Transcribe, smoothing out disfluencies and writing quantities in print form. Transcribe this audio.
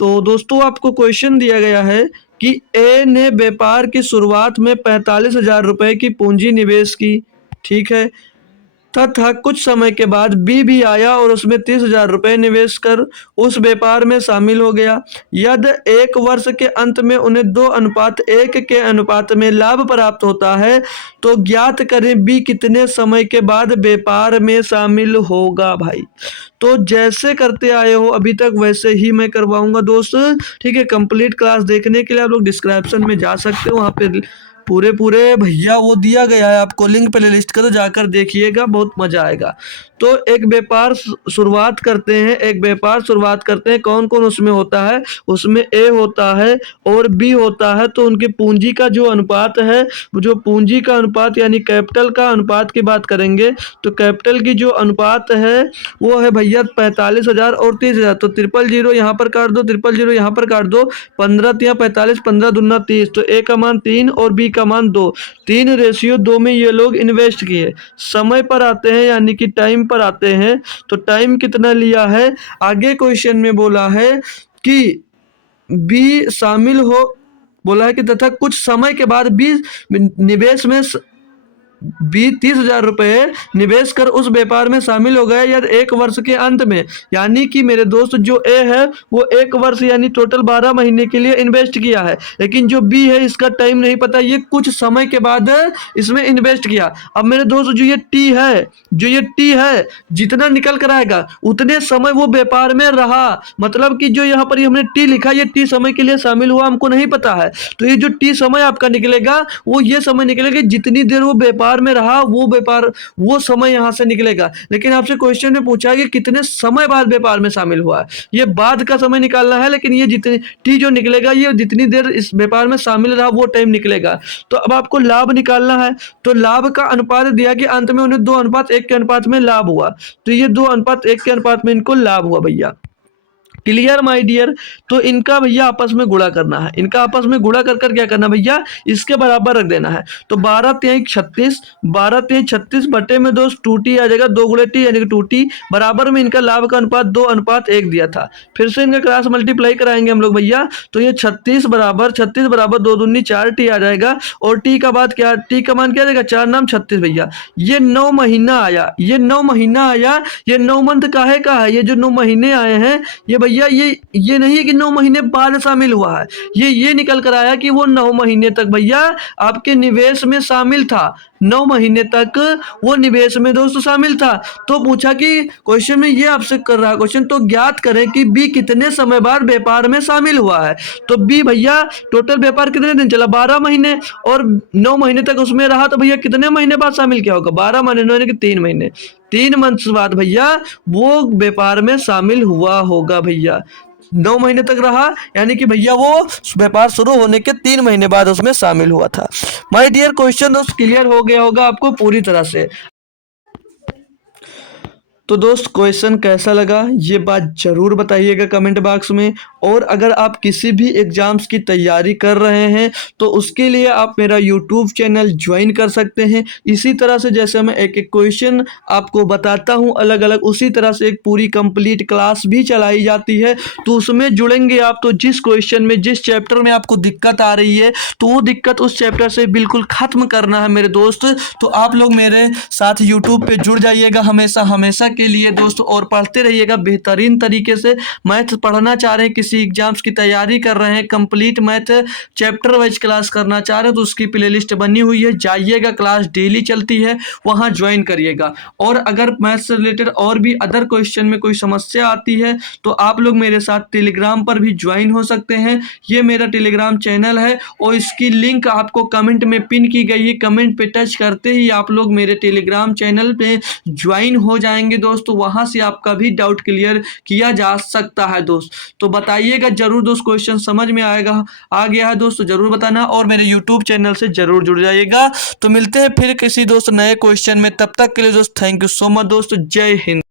तो दोस्तों आपको क्वेश्चन दिया गया है कि ए ने व्यापार की शुरुआत में 45,000 रुपए की पूंजी निवेश की, ठीक है, तथा कुछ समय के बाद बी भी आया और उसमें 30,000 रुपए निवेश कर उस व्यापार में शामिल हो गया। यदि एक वर्ष के अंत में उन्हें 2:1 के अनुपात में लाभ प्राप्त होता है तो ज्ञात करें बी कितने समय के बाद व्यापार में शामिल होगा। भाई तो जैसे करते आए हो अभी तक वैसे ही मैं करवाऊंगा दोस्त, ठीक है। कंप्लीट क्लास देखने के लिए आप लोग डिस्क्रिप्शन में जा सकते हो, वहाँ पे पूरे भैया वो दिया गया है आपको लिंक प्लेलिस्ट का, तो जाकर देखिएगा, बहुत मजा आएगा। तो एक व्यापार शुरुआत करते हैं, कौन कौन उसमें होता है, उसमें ए होता है और बी होता है। तो उनकी पूंजी का जो अनुपात है, जो पूंजी का अनुपात यानी कैपिटल का अनुपात की बात करेंगे तो कैपिटल की जो अनुपात है वो है भैया 45,000 और 30,000। तो 000 यहाँ पर काट दो, 000 यहाँ पर काट दो, 15 तिया 45, 15 दूना 30, तो ए का मान 3 और बी का मान 2, 3:2 में ये लोग इन्वेस्ट किए। समय पर आते हैं यानी कि टाइम पर आते हैं, तो टाइम कितना लिया है, आगे क्वेश्चन में बोला है कि बी शामिल हो, बोला है कि तथा कुछ समय के बाद बी निवेश में 30,000 रुपए निवेश कर उस व्यापार में शामिल हो गए या एक वर्ष के अंत में। यानी कि मेरे दोस्त जो ए है वो 1 वर्ष यानी टोटल 12 महीने के लिए इन्वेस्ट किया है, लेकिन जो बी है इसका टाइम नहीं पता, ये कुछ समय के बाद इसमें इन्वेस्ट किया। अब मेरे दोस्त जो ये टी है जितना निकल कर आएगा उतने समय वो व्यापार में रहा, मतलब कि जो यहाँ पर हमने टी लिखा ये टी समय के लिए शामिल हुआ, हमको नहीं पता है। तो ये जो टी समय आपका निकलेगा वो ये समय निकलेगा जितनी देर वो व्यापार में रहा, वो समय यहां से निकलेगा। लेकिन आपसे क्वेश्चन में पूछा कि कितने समय बाद व्यापार में शामिल हुआ है, ये बाद का समय निकालना है, लेकिन ये जितनी टी जो निकलेगा ये जितनी देर इस व्यापार में शामिल रहा वो टाइम निकलेगा। तो अब आपको लाभ निकालना है, तो लाभ का अनुपात दिया कि अंत में उन्हें 2:1 के अनुपात में लाभ हुआ, तो ये 2:1 के अनुपात में इनको लाभ हुआ भैया। Clear my dear. तो इनका भैया आपस में गुणा करना है, इनका आपस में गुणा कर कर क्या करना भैया, इसके बराबर रख देना है। तो 12 तिहाई 36, 12 तिहाई 36 बटे में दोस्त 2t आ जाएगा, 2 गुणे टी यानी कि 2t बराबर में इनका लाभ का अनुपात 2:1 दिया था। फिर से इनका क्रॉस मल्टीप्लाई कराएंगे हम लोग भैया, तो ये 36 बराबर 2 दूनी 4t आ जाएगा, और t का बाद क्या, t का मान क्या आ जाएगा, 4 नाम 36 भैया। ये 9 महीना आया, ये 9 महीना आया, ये 9 मंथ काहे का है, ये जो 9 महीने आए हैं ये भैया ये नहीं है कि 9 महीने बाद शामिल हुआ है, ये निकल कर आया कि वो 9 महीने तक भैया आपके निवेश में शामिल था, 9 महीने तक वो निवेश में दोस्तों शामिल था। तो पूछा कि क्वेश्चन में ये आपसे कर रहा है क्वेश्चन, तो ज्ञात करें कि बी कितने समय बाद व्यापार में शामिल हुआ है। तो बी भैया टोटल व्यापार कितने दिन चला, 12 महीने, और 9 महीने तक उसमें रहा, तो भैया कितने महीने बाद शामिल किया होगा, 12 महीने यानी कि 3 महीने, 3 मंथ्स बाद भैया वो व्यापार में शामिल हुआ होगा भैया। 9 महीने तक रहा यानी कि भैया वो व्यापार शुरू होने के 3 महीने बाद उसमें शामिल हुआ था। माय डियर क्वेश्चन दोस्त क्लियर हो गया होगा आपको पूरी तरह से। तो दोस्त क्वेश्चन कैसा लगा ये बात जरूर बताइएगा कमेंट बॉक्स में, और अगर आप किसी भी एग्जाम्स की तैयारी कर रहे हैं तो उसके लिए आप मेरा यूट्यूब चैनल ज्वाइन कर सकते हैं। इसी तरह से जैसे मैं एक एक क्वेश्चन आपको बताता हूं अलग अलग, उसी तरह से एक पूरी कंप्लीट क्लास भी चलाई जाती है, तो उसमें जुड़ेंगे आप। तो जिस क्वेश्चन में जिस चैप्टर में आपको दिक्कत आ रही है तो वो दिक्कत उस चैप्टर से बिल्कुल ख़त्म करना है मेरे दोस्त। तो आप लोग मेरे साथ यूट्यूब पर जुड़ जाइएगा हमेशा के लिए दोस्तों, और पढ़ते रहिएगा बेहतरीन तरीके से। मैथ पढ़ना चाह रहे हैं, किसी एग्जाम्स की तैयारी कर रहे हैं, complete math chapter wise class करना चाह रहे हैं, तो उसकी प्लेलिस्ट बनी हुई है, जाइएगा, क्लास डेली चलती है, वहां ज्वाइन करिएगा। और अगर मैथ से रिलेटेड और भी अदर क्वेश्चन में कोई समस्या आती है तो आप लोग मेरे साथ टेलीग्राम पर भी ज्वाइन हो सकते हैं। ये मेरा टेलीग्राम चैनल है और इसकी लिंक आपको कमेंट में पिन की गई है, कमेंट पे टच करते ही आप लोग मेरे टेलीग्राम चैनल पे ज्वाइन हो जाएंगे दोस्तों, वहां से आपका भी डाउट क्लियर किया जा सकता है दोस्त। तो बताइएगा जरूर दोस्त, क्वेश्चन समझ में आ गया है दोस्तों जरूर बताना, और मेरे यूट्यूब चैनल से जरूर जुड़ जाइएगा। तो मिलते हैं फिर किसी दोस्त नए क्वेश्चन में, तब तक के लिए दोस्त थैंक यू सो मच दोस्त, जय हिंद।